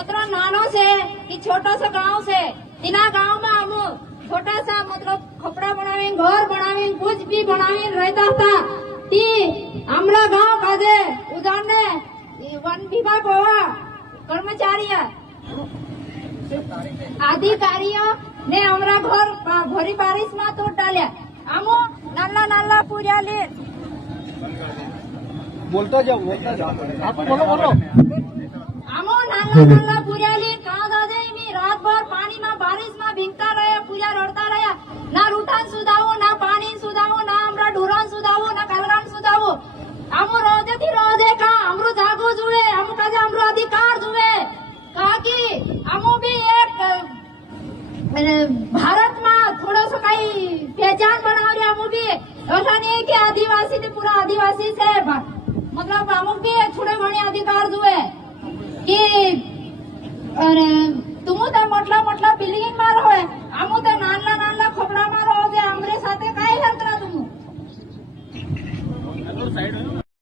उतना नानो से कि छोटा सा गांव से इना गांव में हम छोटा सा मतलब कपड़ा बनावे घर बनावे कुछ भी बनावे रहता था ती हमरा गांव काजे उदाने वन विभाग होवा कर्मचारी अधिकारी ने हमरा घर भरी बारिश में तोड़ डाल्या आमो नाला नाला पूजाले बोलता जाओ आप बोलो बोलो आमो नाला नाला पूजाले कहाँ दादे मी रात भर पानी में बारिश में भींगता रहे पूजा रड़ता रहा ना रूटान सुधावो ना पानी सुधावो ना हमरा ढोरान सुधावो ना कलरान सुधावो आमो रोजे थी रोजे का हमरो जागो जुए हमो काजे हमरो अधिकार जुए कहा कि हमो भी एक भारत में थोड़ा सा कई पहचान बना रहे हमो भी ऐसा नहीं है कि आदिवासी ने पूरा आदिवासी से मतलब हमो भी थोड़े घणे अधिकार जुए कि अरे तुम तो मोटला मोटला बिल्डिंग में रहो हमो तो नाना नाना खोपड़ा में रहो हमरे साथे काई हरकरा तुम